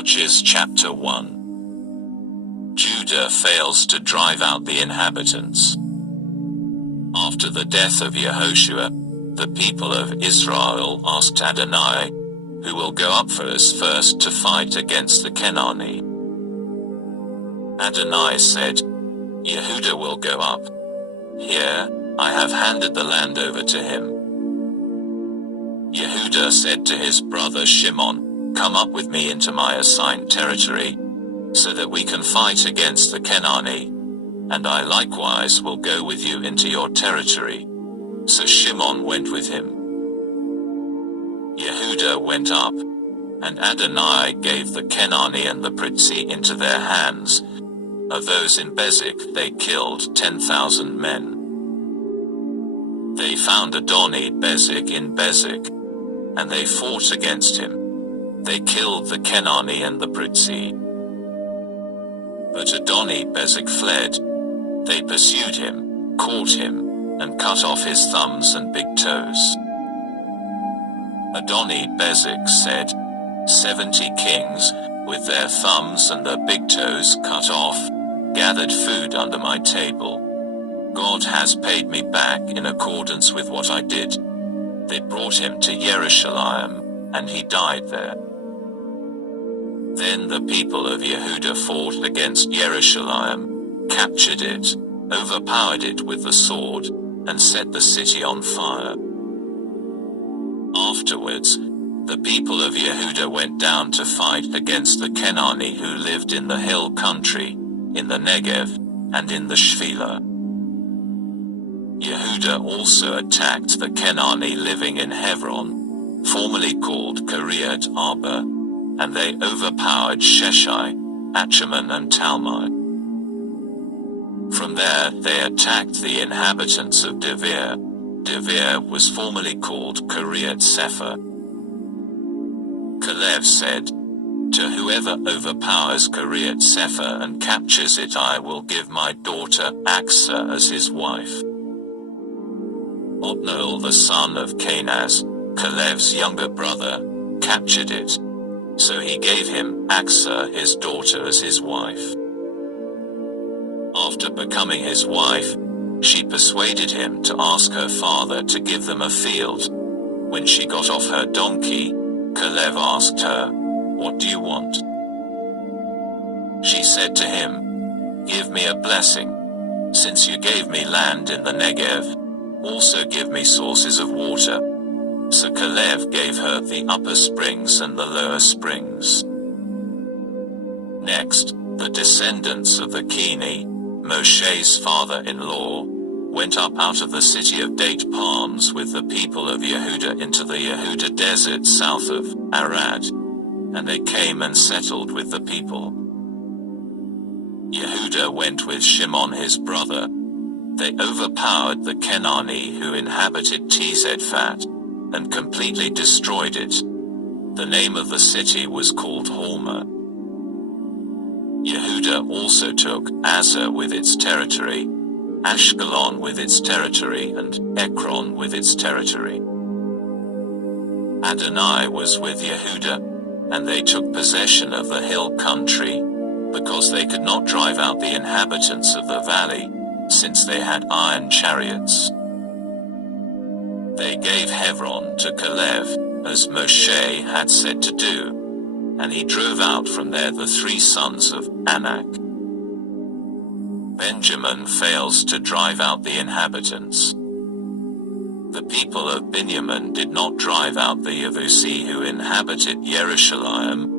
Judges chapter 1. Judah fails to drive out the inhabitants. After the death of Yehoshua, the people of Israel asked Adonai, "Who will go up for us first to fight against the Canaanite?" Adonai said, "Yehudah will go up. Here, I have handed the land over to him." Yehudah said to his brother Shimon, "Come up with me into my assigned territory, so that we can fight against the Canaanite, and I likewise will go with you into your territory." So Shimon went with him. Yehudah went up, and Adonai gave the Canaanite and the Perizzite into their hands. Of those in Bezek they killed 10,000 men. They found Adoni Bezek in Bezek, and they fought against him. They killed the Canaanite and the Perizzite. But Adoni Bezek fled. They pursued him, caught him, and cut off his thumbs and big toes. Adoni Bezek said, 70 kings, with their thumbs and their big toes cut off, gathered food under my table. God has paid me back in accordance with what I did. They brought him to Jerusalem, and he died there. Then the people of Yehudah fought against Jerusalem, captured it, overpowered it with the sword, and set the city on fire. Afterwards, the people of Yehudah went down to fight against the Canaanite who lived in the hill country, in the Negev, and in the Shephelah. Yehudah also attacked the Canaanite living in Hebron, formerly called Kiriath Arba, and they overpowered Sheshai, Achaman and Talmai. From there they attacked the inhabitants of Devir. Devir was formerly called Kiriath Sefer. Caleb said, "To whoever overpowers Kiriath Sefer and captures it, I will give my daughter Achsah as his wife." Othniel the son of Kenaz, Caleb's younger brother, captured it, so he gave him Achsah his daughter as his wife. After becoming his wife, she persuaded him to ask her father to give them a field. When she got off her donkey, Caleb asked her, "What do you want?" She said to him, "Give me a blessing. Since you gave me land in the Negev, also give me sources of water." So Caleb gave her the upper springs and the lower springs. Next, the descendants of the Keni, Moshe's father-in-law, went up out of the city of date palms with the people of Yehudah into the Yehudah desert south of Arad, and they came and settled with the people. Yehudah went with Shimon his brother. They overpowered the Canaanite who inhabited Tzedfat, and completely destroyed it. The name of the city was called Hormah. Yehudah also took Azza with its territory, Ashkelon with its territory, and Ekron with its territory. Adonai was with Yehudah, and they took possession of the hill country, because they could not drive out the inhabitants of the valley, since they had iron chariots. They gave Hebron to Caleb, as Moshe had said to do, and he drove out from there the 3 sons of Anak. Benjamin fails to drive out the inhabitants. The people of Benjamin did not drive out the Yevusi who inhabited Jerusalem.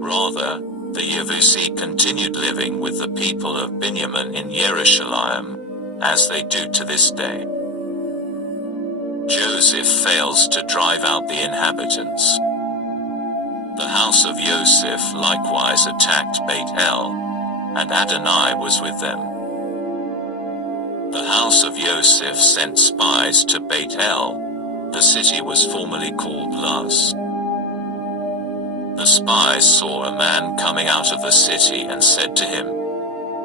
Rather, the Yevusi continued living with the people of Benjamin in Jerusalem, as they do to this day. Joseph fails to drive out the inhabitants. The house of Joseph likewise attacked Beit El, and Adonai was with them. The house of Joseph sent spies to Beit El. The city was formerly called Luz. The spies saw a man coming out of the city and said to him,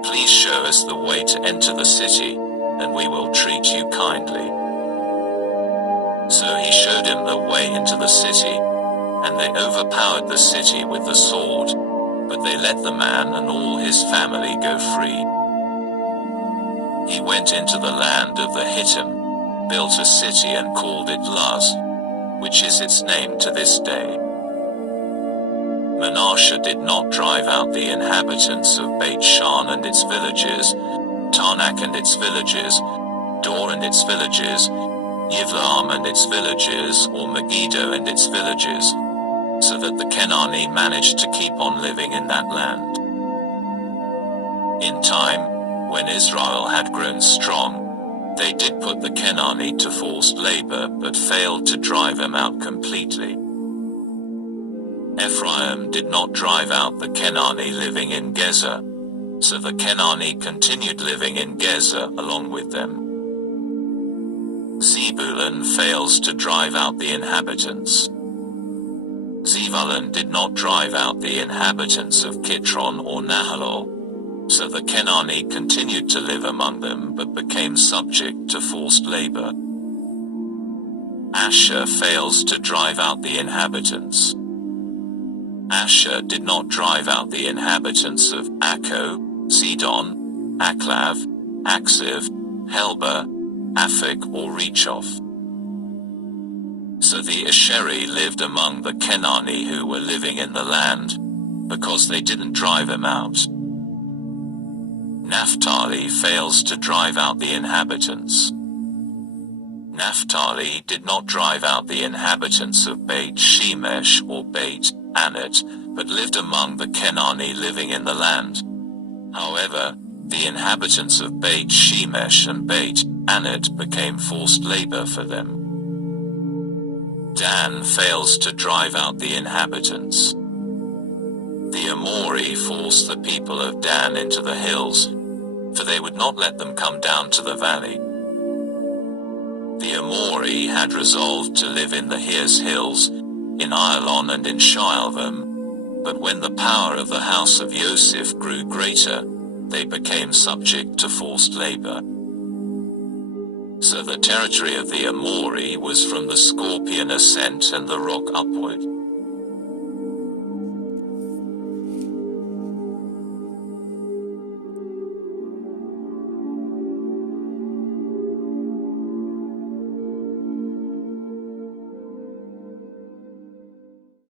"Please show us the way to enter the city, and we will treat you kindly." So he showed him the way into the city, and they overpowered the city with the sword, but they let the man and all his family go free. He went into the land of the Hittim, built a city and called it Luz, which is its name to this day. Manasseh did not drive out the inhabitants of Beit Shan and its villages, Tanakh and its villages, Dor and its villages, Yivlaam and its villages, or Megiddo and its villages, so that the Kenani managed to keep on living in that land. In time, when Israel had grown strong, they did put the Kenani to forced labor but failed to drive them out completely. Ephraim did not drive out the Kenani living in Gezer, so the Kenani continued living in Gezer along with them. Zebulun fails to drive out the inhabitants. Zebulun did not drive out the inhabitants of Kitron or Nahalol, so the Kenani continued to live among them but became subject to forced labor. Asher fails to drive out the inhabitants. Asher did not drive out the inhabitants of Akko, Sidon, Aklav, Aksiv, Helba, Aphek or Rechoth. So the Asheri lived among the Kenani who were living in the land, because they didn't drive them out. Naphtali fails to drive out the inhabitants. Naphtali did not drive out the inhabitants of Beit Shemesh or Beit Anat, but lived among the Kenani living in the land. However, the inhabitants of Beit Shemesh and Beit Anat became forced labor for them. Dan fails to drive out the inhabitants. The Amori forced the people of Dan into the hills, for they would not let them come down to the valley. The Amori had resolved to live in the Hir's hills, in Ayalon and in Shaalvam, but when the power of the house of Yosef grew greater, they became subject to forced labor. So the territory of the Amori was from the Scorpion ascent and the rock upward.